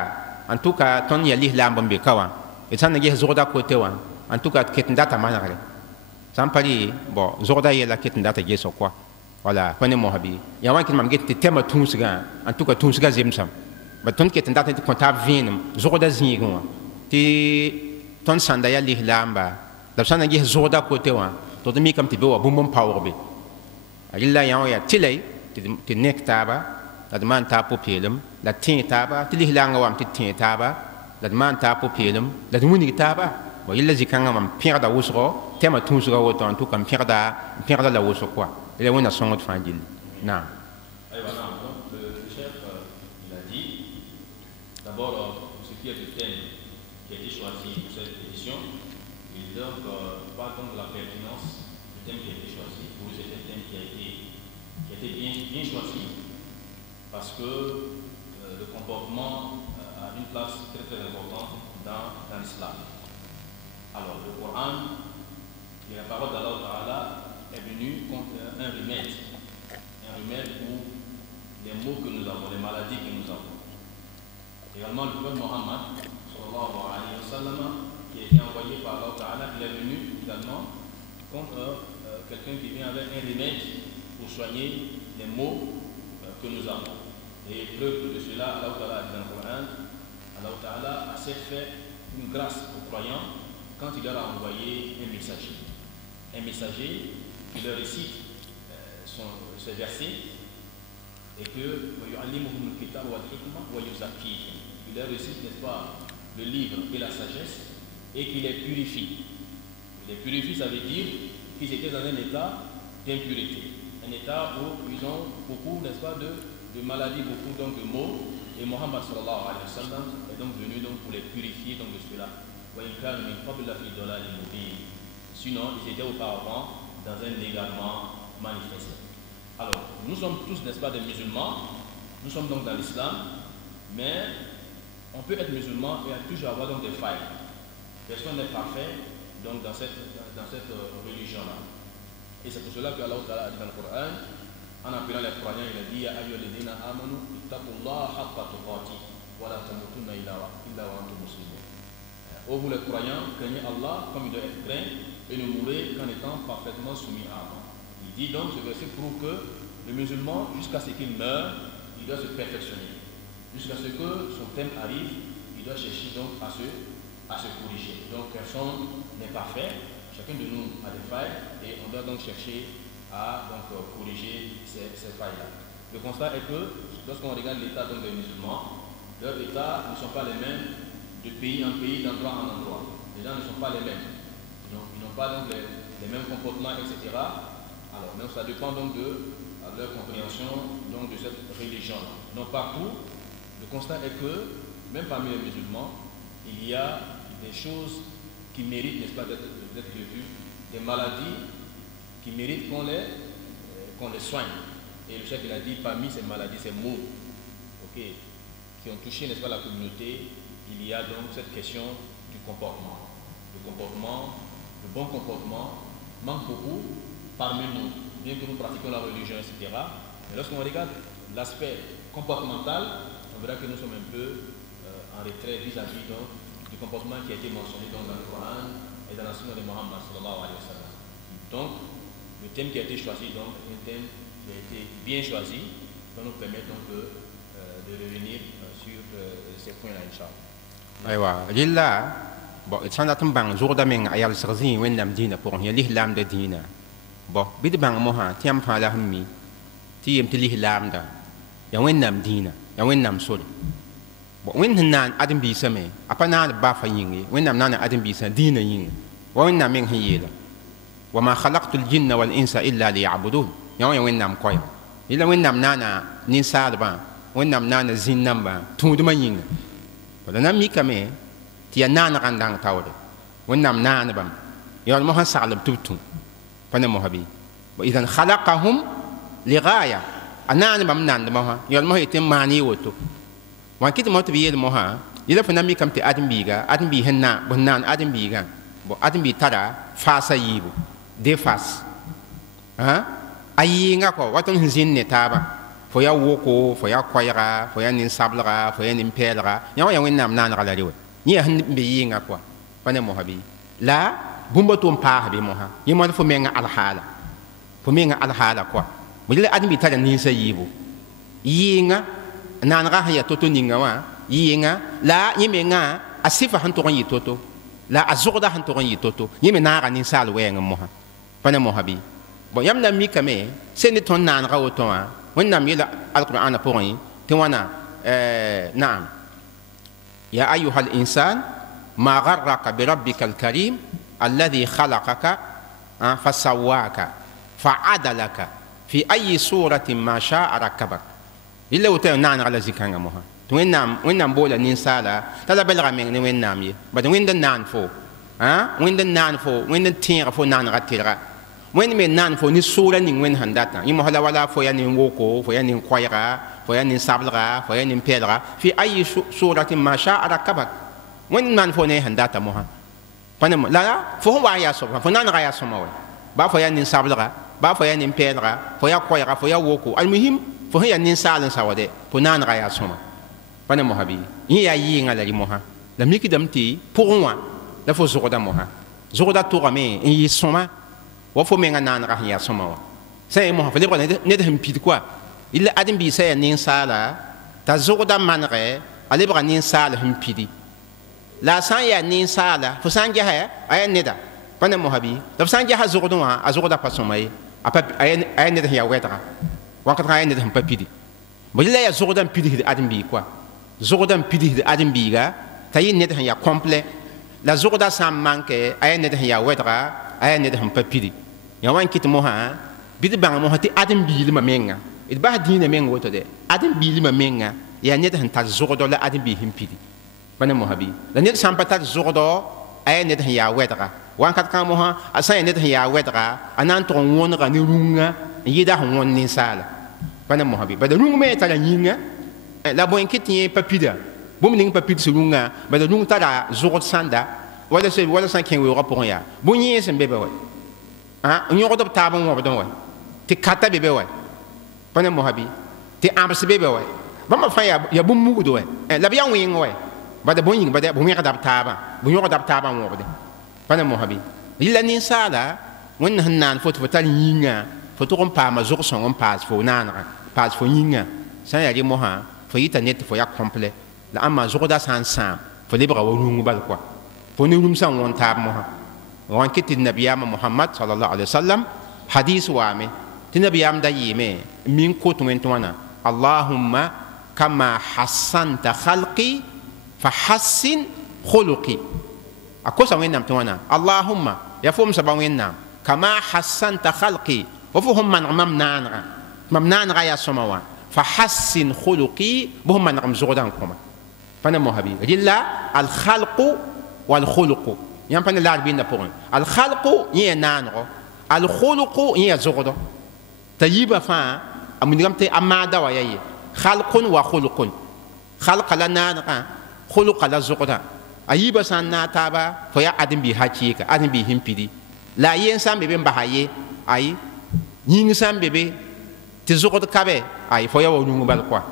en tout cas ton ya li lamba be kawa et tan ngi zoda côté wa en tout cas ketin data manare sampali bo zoda yella ketin data geso quoi voilà pane mo habi ya wan kin mam get tema tunsiga en tout cas tunsiga zemsam ba ton ketin data ti konta vinum zoda zingo ti ton sanda ya lihlamba la sanda gi zoda kote wa to mi kam ti be wa bum power be illa ya tilay ti nektaba la man ta popelum la tin taba ti lihlanga wa ti tin taba la man ta popelum la muni taba wa illa zikanga mam pierda wusro tema tunsuga woto en tout kam pierda la wusro quoi ele wona songot fangil na D'abord, pour ce qui est du thème qui a été choisi pour cette édition, il donc parle donc de la pertinence du thème qui a été choisi. Pour lui, c'est un thème qui a été bien choisi parce que le comportement a une place très très importante dans l'islam. Alors, le Coran, qui est la parole d'Allah Ta'ala, est venu contre un remède pour les maux que nous avons, les maladies que nous avons. Également, le prophète Mohammed, sallallahu alayhi wa sallam, qui a été envoyé par Allah Ta'ala, il est venu également contre quelqu'un qui vient avec un remède pour soigner les maux que nous avons. Et preuve de cela, Allah Ta'ala a dit dans le Coran, Allah Ta'ala a fait une grâce aux croyants quand il leur a envoyé un messager. Un messager qui leur récite ce verset et que il leur récite, n'est-ce pas, le livre et la sagesse, et qui les purifie. Les purifie, ça veut dire qu'ils étaient dans un état d'impurité, un état où ils ont beaucoup, n'est-ce pas, de maladies, beaucoup donc de maux, et Mohammed sallallahu alayhi wa sallam est donc venu donc pour les purifier donc de cela. Sinon, ils étaient auparavant dans un égarement manifesté. Alors, nous sommes tous, n'est-ce pas, des musulmans, nous sommes donc dans l'islam, mais on peut être musulman et toujours avoir donc des failles. Personne n'est parfait donc dans cette religion-là. Et c'est pour cela que Allah a dit dans le Coran, en appelant les croyants, il a dit Ya ayyuhalladhina amanu ittaqullaha haqqa tuqatih wa la tamutunna illa wa antum muslimun. Ô vous les croyants, craignez Allah comme il doit être craint et ne mourrez qu'en étant parfaitement soumis à Allah. Il dit donc, ce verset prouve que le musulman, jusqu'à ce qu'il meure, il doit se perfectionner. Jusqu'à ce que son thème arrive, il doit chercher donc à se corriger. Donc personne n'est parfait, chacun de nous a des failles et on doit donc chercher à corriger ces failles-là. Le constat est que lorsqu'on regarde l'état des musulmans, leurs états ne sont pas les mêmes de pays en pays, d'endroit en endroit. Les gens ne sont pas les mêmes. Ils n'ont pas donc les mêmes comportements, etc. Alors, donc, ça dépend donc de leur compréhension donc, de cette religion-là. Donc partout, le constat est que, même parmi les musulmans, il y a des choses qui méritent, n'est-ce pas, d'être vues, des maladies qui méritent qu'on les soigne. Et le chef il a dit, parmi ces maladies, ces maux qui ont touché, n'est-ce pas, la communauté, il y a donc cette question du comportement. Le bon comportement manque beaucoup parmi nous, bien que nous pratiquions la religion, etc. Mais lorsqu'on regarde l'aspect comportemental, on verra que nous sommes un peu en retrait vis-à-vis du comportement qui a été mentionné dans le Coran et dans la sunna de Mohammed sallallahu alayhi wa sallam. Donc, le thème qui a été choisi donc, est un thème qui a été bien choisi pour nous permettre donc, de revenir sur ces points-là, Inch'Allah. aywa rilla bo sanat bang zurda men ayal sirzi wendam dina pour ya lihlam de dina bo bid bang mo ha tiam fa la hammi ti yem ti lihlam da ya wendam dina ya wendam sod bo wen nan adam bi same apana ba fa yingi wendam nan adam bi sa dina yingi wa wendam men hiyela wa ma khalaqtul jinna wal insa illa liya'budun ya wendam koy ila wendam nana nin sadba wendam nana zinnam ba tuduma yingi la nam mi kame ti ya nan randang tawde wonnam nan bam yol mo han salam tutum pana mo habi wa idan khalaqahum lighaya anan bam nan mo ha yol mo hitim mani woto wan kit mo to bi yel mo ha ila fa nam mi kam ti adam bi henna bo nan adam bi ga bo adam bi tada fasa yibu de fas ha ayi nga ko waton hin ne taba fo ya woko fo ya koyra fo ya nin sablaga fo ya nin pelra ya wennam nan gala rewe ni han be yinga kwa pane mo habi la bumba tum pa habi mo ha ni mo fo menga alhala kwa mo le admi tada nin sa yibu yinga nan ga ha ya toto ninga wa yinga la ni menga asifa han to yi toto la azurda han to yi toto ni me na ga nin sal wenga mo ha pane mo habi bo yam na mi kame se ni ton nan ga woto wa ونعم يلا القرآن بورين توانا نعم يا أيها الإنسان ما غرك بربك الكريم الذي خلقك فسواك فعدلك في أي صورة ما شاء ركبك إلا وتنان على ذكرنا موها ونعم بولا ننسالا تلا بلغ من ونعم يه بس وين النان فو وين النان فو وين التين فو نان غتيرا when me nan fo ni sura ni wen handata yimo hala wala fo ya ni woko fo ya ni khoyra fo ya ni sabra fo ya ni pedra fi ayi surati ma sha rakabak when nan fo ne handata moha panam la fo wa ya so fo nan ga ya so mawe ba fo ya ni sabra ba fo ya ni pedra fo ya khoyra fo ya woko al muhim fo ya ni salan sawade fo nan ga ya so ma panam mohabi ya yi ngala li moha la miki damti pour moi la fo zoda moha zoda to game yi soma wa fo menga nan ra ya soma wa sai mo fa le bra ne de hmpid quoi il adam bi sai nin sala ta zoda manre ale bra nin sala hmpidi la san ya nin sala fo san ja ha ay ne da pana mo habi da san ja ha zoda wa a zoda pa soma yi apa ay ne de ya wetra wa ka ay ne de hmpidi bo le ya zoda hmpidi adam bi quoi zoda hmpidi adam bi ga tayin ne de ya complet la zogda sã n manke a yaa ned sẽn yaa wɛdga a yaa ned sẽn pa pidi yã wa n kɩt mosã bɩd bãng mosã tɩ ãdem-biilmã menga d bas dĩinã meng woto de ãdem-biilmã menga yaa ned sẽn tar zogdɔ la ãdem-biis sẽn pidi pa ne mosã bɩ la ned sã n pa tar zogdɔ a yaa ned sẽn yaa wɛdga wãnkat kãng mosã a sã n yaa ned sẽn yaa wɛdga a na n tʋg n wõnega ne rũngã n yɩɩda sẽn wõnd ninsaala pa ne mosã bɩ bala rũng me tara yĩnga la bõe n kɩt yẽ pa pida bũmb ning pa pid rũngã bala rũng tara zogd sãnda wala sã n kẽ weoogã pʋgẽ yaa bõe-yẽes n be be wa n yõgd b taab n wõbdẽ wa tɩ kata be be wa pa ne mosã bɩ tɩ ãbs be be wa bãmba fãa yaa bũmb mugd wa la b yaa wẽng wa bada bõe yĩng bada b wẽgda b taabã b yõgda b taabã n wõbde pa ne mosã bɩ rɩla ninsaala wẽnd sẽn naan fo tɩ fo tar yĩngã fo tʋg n paama zog-sõng n paas fo naanegã paas fo yĩngã sã n yaa rɩ mosã fo yɩta ne tɩ fo yaa kõmplɛ la ãmma zogda sã n sãam fo lebga wa rũng bal koa fo ne rũm sã n wõn taab mosã wan kɩt tɩ nabiyaamã mohamad sallallahu alaihi wasallam hadis waame tɩ nabiyaam da yɩɩme n min kot wẽn tɩ wãna allahumma kama hassanta khalqi fa hassin khuluqi a kosa wẽnnaam tɩ wãna allahumma ya fo m soaba wẽnnaam kama hassanta khalqi wa fo sẽn maneg mam naanegã yaa sõma wã fa hassin khuluqi bõ sẽn maneg m zogdã n kõma pa ne mosã bɩ rɩla alkhalqu walkhuluqu yãmb pa ne laad bɩnda pʋgẽ alkhalqu yẽ yaa naanego alkhuluqu yẽ yaa zogdɔ t'a yiibã fãa a wilgame tɩ a maada wa yaa ye khalqun wa khuluqun khalqa la naanegã khuluqa la zogdã a yiibã sã n na taaba fo yaa ãdem-biis hakɩɩka ãdem-biis sẽn pidi la a yen sã n be be n basa ye ay yĩng sã n be be tɩ zogd kabe ay fo yaa wa rũng bal koa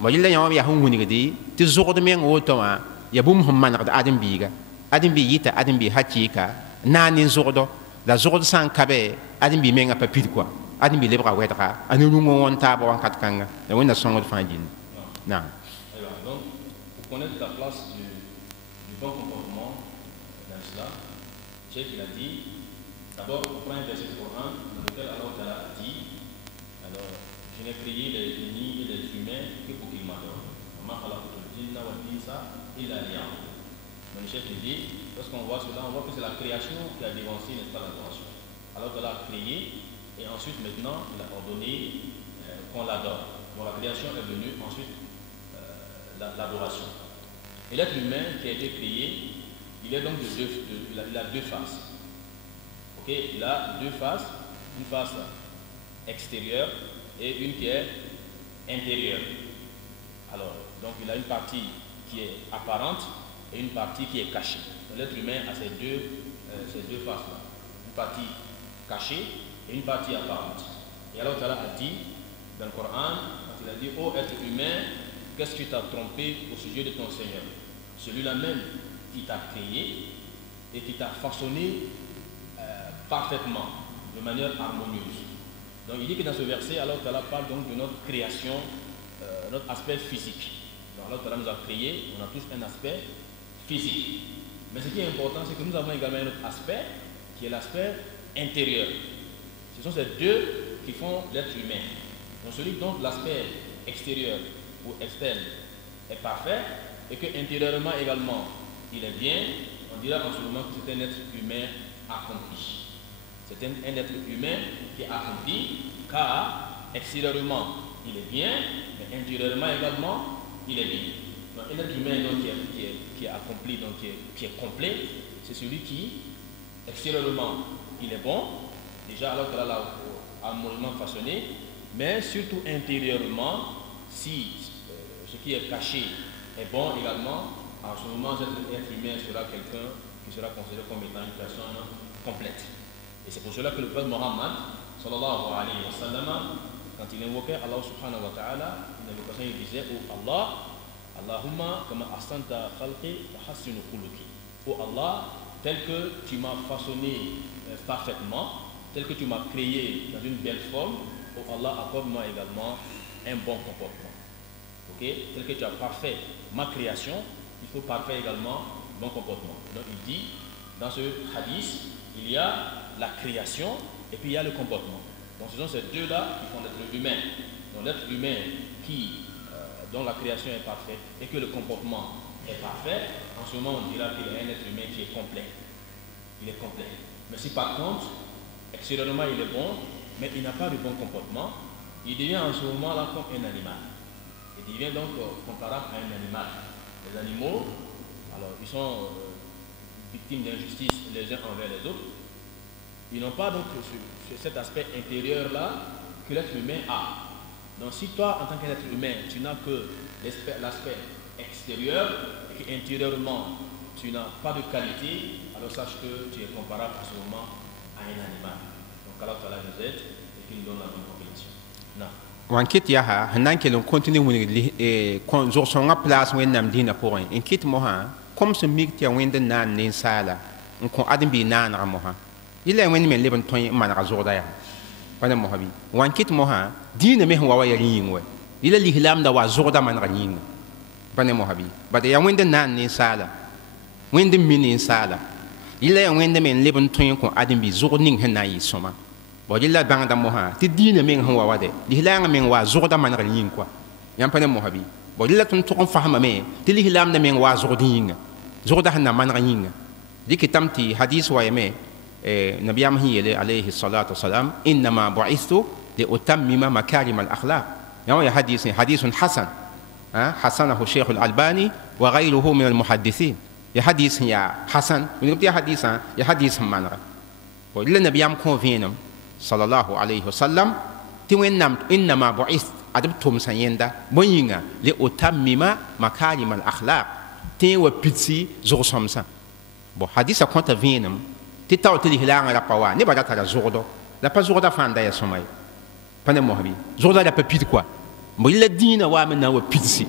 ma yella yã wã yaa sẽn wilgde tɩ zogd meng woto wã yaa bũmb sẽn manegd ãdem-biiga ãdem-biig yɩta ãdem-biis hakɩɩka na n nin zogdɔ la zogd sã n kabe ãdem-biig menga pa pid koa ãdem-biig lebga wɛdga a ne rũng n wõn taaba wãnkat kãnga la wẽnna sõngd fãa gilli naam. Donc, pour connaître la place du bon comportement dans cela, Cheikh il a dit, d'abord, on prend un verset du Coran dans lequel Allah a dit, alors, je n'ai créé les génies et les humains que pour qu'ils m'adorent. Donc le Cheikh dit, lorsqu'on voit cela, on voit que c'est la création qui a dévancé, n'est-ce pas, l'adoration. Alors Allah a créé, et ensuite maintenant, il a ordonné qu'on l'adore. Donc la création est venue, ensuite l'adoration. Et l'être humain qui a été créé, il est donc il a deux faces. Ok, il a deux faces, une face extérieure et une qui est intérieure. Alors, donc il a une partie qui est apparente et une partie qui est cachée. L'être humain a ces deux faces-là. Une partie cachée et une partie apparente. Et alors Allah a dit dans le Coran, quand il a dit, ô être humain, qu'est-ce qui t'a trompé au sujet de ton Seigneur? Celui-là même qui t'a créé et qui t'a façonné parfaitement, de manière harmonieuse. Donc il dit que dans ce verset, Allah parle donc de notre création, notre aspect physique. Donc Allah nous a créé, on a tous un aspect physique. Mais ce qui est important, c'est que nous avons également un autre aspect, qui est l'aspect intérieur. Ce sont ces deux qui font l'être humain. Donc celui dont l'aspect extérieur ou externe est parfait, et que intérieurement également il est bien, on dira en ce moment que c'est un être humain accompli. C'est un être humain qui est accompli, car extérieurement il est bien, mais intérieurement également il est bien. Donc un être humain donc, qui est accompli, donc qui est complet, c'est celui qui extérieurement il est bon, déjà alors que là l'a harmonieusement façonné, mais surtout intérieurement, si ce qui est caché est bon également, en ce moment cet être humain sera quelqu'un qui sera considéré comme étant une personne complète. Et c'est pour cela que le prophète Mohammed, sallallahu alayhi wa sallam, quand il invoquait Allah subhanahu wa ta'ala, il disait, oh Allah, Allahumma kama ahsanta khalqi wa hassinu khuluqi. Oh Allah, tel que tu m'as façonné parfaitement, tel que tu m'as créé dans une belle forme, oh Allah, accorde-moi également un bon comportement. Okay? Tel que tu as parfait ma création, il faut parfait également bon comportement. Donc il dit, dans ce hadith, il y a la création et puis il y a le comportement. Donc ce sont ces deux-là qui font l'être humain. Donc l'être humain dont la création est parfaite et que le comportement est parfait, en ce moment on dira qu'il est un être humain qui est complet. Il est complet. Mais si par contre, extérieurement il est bon, mais il n'a pas de bon comportement, il devient en ce moment-là comme un animal. Il devient donc comparable à un animal. Les animaux, alors ils sont victimes d'injustice les uns envers les autres. Ils n'ont pas donc cet aspect intérieur-là que l'être humain a. Donc si toi, en tant qu'être humain, tu n'as que l'aspect extérieur et qu'intérieurement, tu n'as pas de qualité, alors sache que tu es comparable à ce moment à un animal. Donc Allah Ta'ala nous aide et qu'il nous donne la bonne compréhension. Non. wan kit yaa han nan kelon continue woni kon zo so nga place wen nam dina pour en kit mo ha comme ce mig tia wen den nan nin sala on ko adam bi nan ra mo ha ila wen men leben ton man ra zo da ya wana mo habi wan kit mo ha dina me wa wa ya yin we ila lihlam da wa zo da man ra yin wana mo habi ba de ya wen den nan nin sala wen den min nin sala ila wen den men leben ton ko adam bi zo ning hen na yi soma bo dilla bang da mo ha ti dina men ho wa de lihlang men wa zo da man ra yin kwa yam pa ne mo habi bo dilla tun to kon fahama me ti lihlam da men wa zo din zo da han man ra yin diki tamti hadith wa yame nabiyam hiyele alayhi salatu wassalam inma bu'ithu li utammima makarim al akhlaq ya hadith hasan حسنه الشيخ الألباني وغيره من المحدثين يا حديث يا حسن ونبتي حديثا يا حديث منرا وإلا النبي يام كونفينم صلى الله عليه وسلم توينم إنما بعث أدبتم سيندا بوينغا لأتمم مكارم الأخلاق تين وبيتسي زور سمسا بو حديث كونت فينم تتاو تلي هلان لا باوا ني بادا تالا زوردو لا با زوردا فاندا يا سماي بنا موهبي زوردا لا بيت كوا mo illa dina wa men na wa pitsi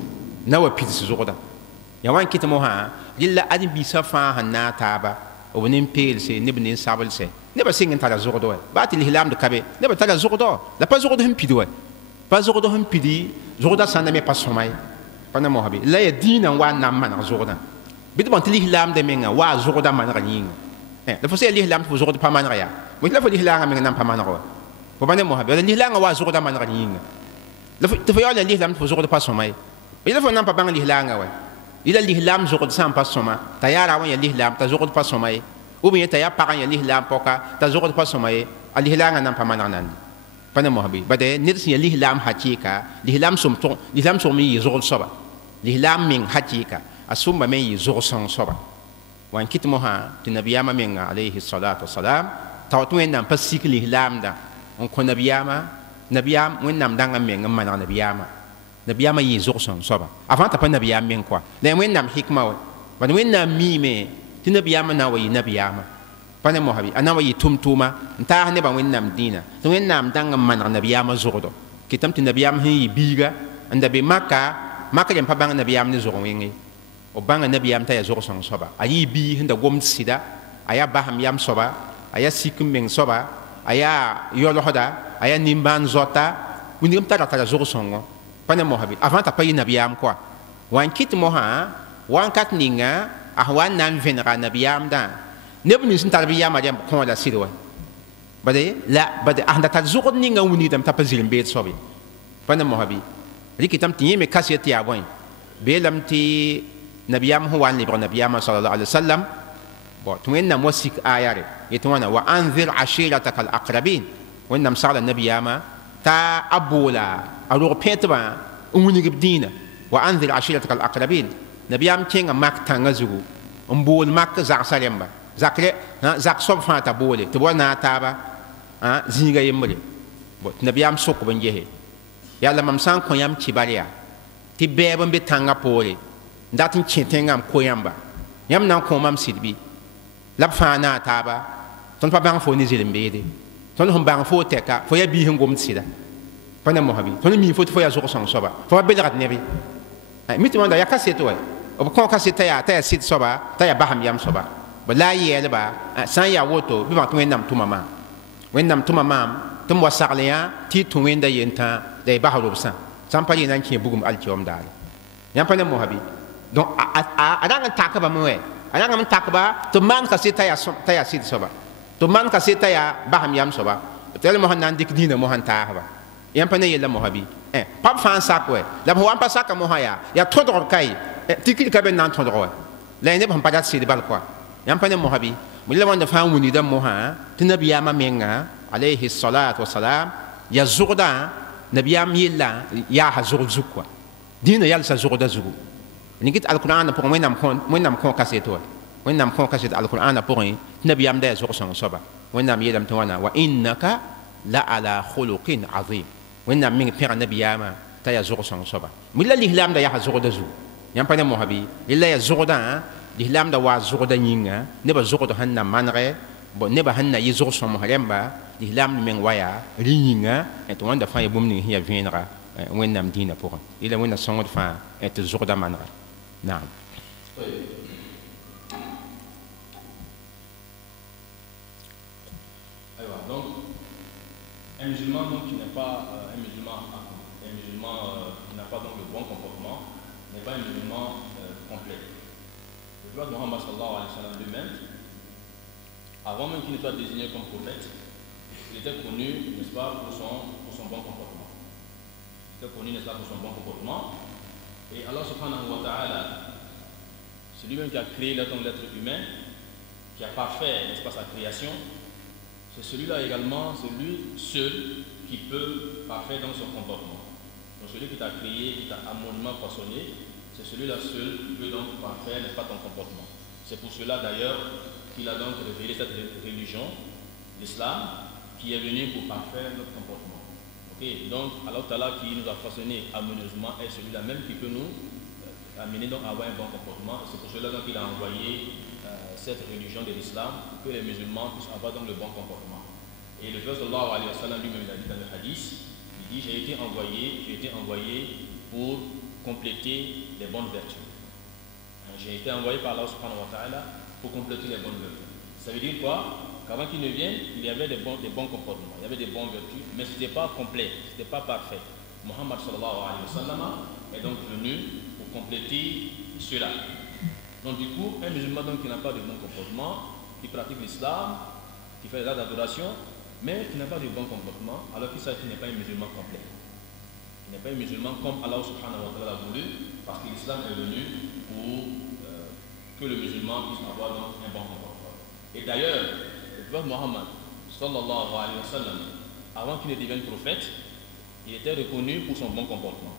zogoda ya wan kitamo ha illa adin bi safa hanna taba o benin pelse ne benin sabalse ne ba singin tala zogodo ba til hilam de kabe ne ba tala zogodo la pa zogodo him pidwa pa zogodo him pidi zogoda sanda me pasomai pana mo habi la ya dina wa nam man zogoda bid bon til hilam de menga wa zogoda man ga yin da fo se li hilam fo zogodo pa man ga ya mo la fo li hilam menga nam pa man ga ko pana mo habi li hilam wa zogoda man ga yin تفيا لا ليه لام تفوزوا ده باسوماي إذا فنان بابان ليه لانغا وين إذا ليه لام زوج سام باسوما تيار أوان يليه لام تزوج باسوماي وبين تيار باران يليه لام بوكا تزوج باسوماي ليه لانغا نام بمان نان بنا مهبي بدأ نرسي ليه لام حقيقة ليه لام سومتون ليه لام سومي يزوج صبا ليه لام من حقيقة أسوم بمن يزوج سان صبا وان كت مها تنبياما من عليه الصلاة والسلام تعطوين نام بسيك ليه لام دا ونكون نبياما nabiyam wẽnnaam dãngã meng n maneg nabiyaamã yɩɩ zʋgsẽn soaba avant t'a pa nabiyaam meng koa la wẽnnaam hikma wa bad wẽnnaam miime tɩ nabiyaamã na n wa yɩ nabiyaamã pa ne mosabi a na n wa yɩ tʋm-tʋʋma n taas nebã wẽnnaam dĩinã tɩ wẽnnaam dãng n maneg nabiyaamã zʋgdo kɩtame tɩ nabiyaam sẽn yɩ biiga n da be maka rẽm pa bãng nabiyaam ne zʋg wẽnge b bãnga nabiyaam t'a yaa zʋgsẽn soaba a yɩɩ bii sẽn da gomd sɩda a yaa basem yam soaba a yaa sik n meng soaba a yaa yolsda aya nimban zota windigam tara zog songo pane mohabi avant ta payi nabiyam quoi wan kit moha wan kat ninga a wan nan venra nabiyam da nebni sin tarbiyam a jam ko la sidwa bade anda ta zog ninga winidam ta pazil mbet sobi pane mohabi rikitam tiyeme kasiyati ya boy belam ti nabiyam ho wan libra nabiyam sallallahu alaihi wasallam bo tuenna mosik ayare yetwana wa anzir ashirataka al aqrabin wẽnnaam sagla nabiyaamã t'a a boola a rog pẽtbã n wilgb dĩinã wa anzir ashirataka al aqrabin nabiyaam kẽnga mak tãngã zugu n bool mak zagsã rẽmba zak soab fãa t'a boole tɩ b wa na a taaba zĩiga yembre tɩ nabiyaam sokb n gese yalla mam sã n kõ yãmb kibar yaa tɩ bɛɛb n be tãngã poore n dat n kẽ tẽngã m ko yãmba yãmb na n kõ mam sɩd bɩ la b fãa na a taaba tõnd pa bãng fo ne zĩr-n-beede tõnd sẽn bãng fo tɛka fo yaa bii sẽn gomd sɩda pa na mosabi tõnd mii fo tɩ fo yaa zʋg-sõng soaba fo wa belgd nebe mi tɩ wãnda yaa kaset wa b kõ kaset t'a yaa sɩd soaba t'a yaa basem yam soaba b la a yɛɛlba sã n yaa woto bɩ bãng tɩ wẽnnaam tʋma maam wẽnnaam tʋma maam tɩ m wa sagl yã tɩ y tũ wẽnda yentã la y bas robsã sã n pa rɩɩna n kẽ bugum alkiom daare yãmb pa ne mosabi donc a rãng n takbame wɛ a rãngame n takba tɩ b maan kaset t'a yaa sɩd soaba to man ka seta ya baham yam soba tel mo hanan dik dina mo han taaba yam pa ne yella mo habi pap fan sak we la mo wan pa sak mo haya ya todor kai tikil ka ben nan ton droit la ne ban padat sidi bal quoi yam pa ne mohabi mulla wanda fa wuni da moha tinabiyama menga alayhi salatu wassalam ya zurda nabiyam yilla ya ha zurzu quoi dina yal sa zurda zugu ni git alquran pour moi nam kon kaseto moi nam kon kaset alquran pour nabiyam da zur son soba moi nam yelam to wana wa innaka la ala khuluqin azim moi nam min pera nabiyama ta ya zur son soba mulla lihlam da ya ha zurda zugu yam pa ne mohabi illa ya zurda lihlam da wa zurda yinga ne ba zurda hanna manre bo ne ba hanna yi zur son mohalemba lihlam men waya ringa et wanda fa ya bumni ya venra wẽnnaam dĩinã pʋgẽ yɩla wẽnna sõngd fãa tɩ zʋgda manega naam Donc, un musulman donc, qui n'est pas un musulman qui n'a pas donc le bon comportement n'est pas un musulman complet. Le prophète Mohammed sallallahu alayhi wa sallam lui-même, avant même qu'il ne soit désigné comme prophète, il était connu, n'est-ce pas, pour son bon comportement. Il était connu, n'est-ce pas, pour son bon comportement. Et Allah subhanahu wa ta'ala, c'est lui-même qui a créé l'être humain, qui a parfait, n'est-ce pas, sa création. C'est celui-là également, c'est lui seul qui peut parfaire dans son comportement. Donc celui qui t'a créé, qui t'a harmonieusement façonné, c'est celui-là seul qui peut donc parfaire, n'est-ce pas, ton comportement. C'est pour cela d'ailleurs qu'il a donc révélé cette religion, l'islam, qui est venu pour parfaire notre comportement. Okay? Donc Allah Ta'ala qui nous a façonné harmonieusement est celui-là même qui peut nous amener donc à avoir un bon comportement. C'est pour cela qu'il a envoyé cette religion de l'islam pour que les musulmans puissent avoir donc le bon comportement. Et le prophète sallallahu alayhi wa sallam lui-même a dit dans le hadith, il dit j'ai été envoyé pour compléter les bonnes vertus. J'ai été envoyé par Allah subhanahu wa ta'ala pour compléter les bonnes vertus. Ça veut dire quoi? Qu'avant qu'il ne vienne, il y avait des bons comportements, il y avait des bonnes vertus, mais ce n'était pas complet, ce n'était pas parfait. Muhammad sallallahu alayhi wa sallam est donc venu pour compléter cela. Donc du coup, un musulman donc, qui n'a pas de bon comportement, qui pratique l'islam, qui fait des actes d'adoration, mais qui n'a pas de bon comportement, alors qu'il n'est pas un musulman complet. Il n'est pas un musulman comme Allah subhanahu wa ta'ala a voulu, parce que l'islam est venu pour que le musulman puisse avoir donc un bon comportement. Et d'ailleurs, le prophète Mohammed sallallahu alayhi wa sallam, avant qu'il ne devienne prophète, il était reconnu pour son bon comportement.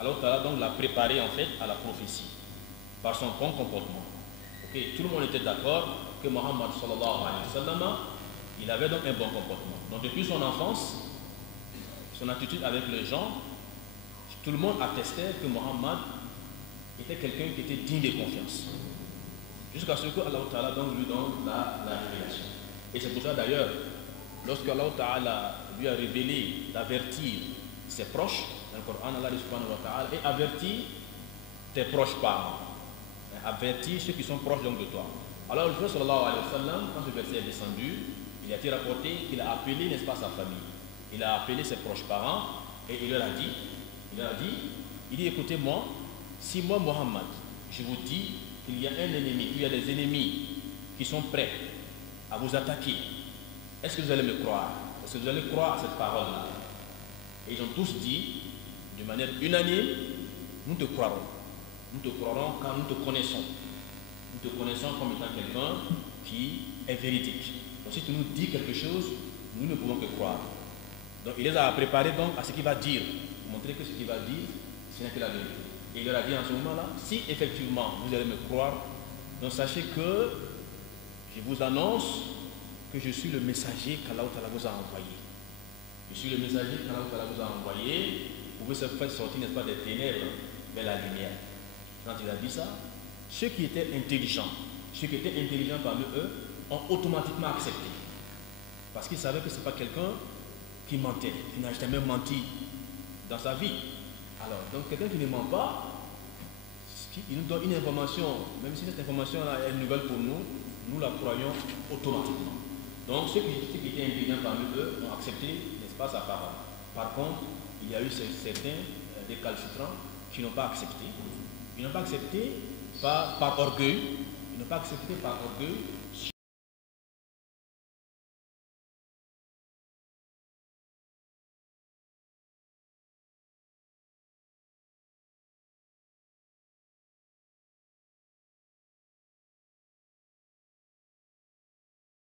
Alors Allah donc l'a préparé en fait à la prophétie par son bon comportement. Okay. Tout le monde était d'accord que Mohammed sallallahu alayhi wa sallam, il avait donc un bon comportement. Donc depuis son enfance, son attitude avec les gens, tout le monde attestait que Mohammed était quelqu'un qui était digne de confiance. Jusqu'à ce que Allah Ta'ala lui donne la révélation. Et c'est pour ça d'ailleurs, lorsque Allah Ta'ala lui a révélé d'avertir ses proches, dans le Coran, Allah subhanahu wa ta'ala, et avertir tes proches parents, avertir ceux qui sont proches donc de toi. Alors le prophète sallallahu alayhi wa sallam, quand ce verset est descendu, il a été rapporté qu'il a appelé, n'est-ce pas, sa famille. Il a appelé ses proches parents et il leur a dit, écoutez-moi, si moi Mohammed, je vous dis qu'il y a un ennemi, il y a des ennemis qui sont prêts à vous attaquer, est-ce que vous allez me croire? Est-ce que vous allez croire à cette parole-là? Et ils ont tous dit, de manière unanime, nous te croirons. Nous te croirons quand nous te connaissons. Nous te connaissons comme étant quelqu'un qui est véridique. Donc si tu nous dis quelque chose, nous ne pouvons que croire. Donc il les a préparés donc à ce qu'il va dire, pour montrer que ce qu'il va dire, ce n'est que la vérité. Et il leur a dit en ce moment-là, si effectivement vous allez me croire, donc sachez que je vous annonce que je suis le messager qu'Allah vous a envoyé. Je suis le messager qu'Allah vous a envoyé pour vous faire sortir, n'est-ce pas, des ténèbres vers la lumière. Quand il a dit ça, ceux qui étaient intelligents parmi eux ont automatiquement accepté. Parce qu'ils savaient que ce n'est pas quelqu'un qui mentait, qui n'a jamais menti dans sa vie. Alors, donc quelqu'un qui ne ment pas, il nous donne une information, même si cette information-là est nouvelle pour nous, nous la croyons automatiquement. Donc ceux qui étaient intelligents parmi eux ont accepté, n'est-ce pas, sa parole. Par contre, il y a eu certains décalcitrants qui n'ont pas accepté. Ils n'ont pas accepté par orgueil,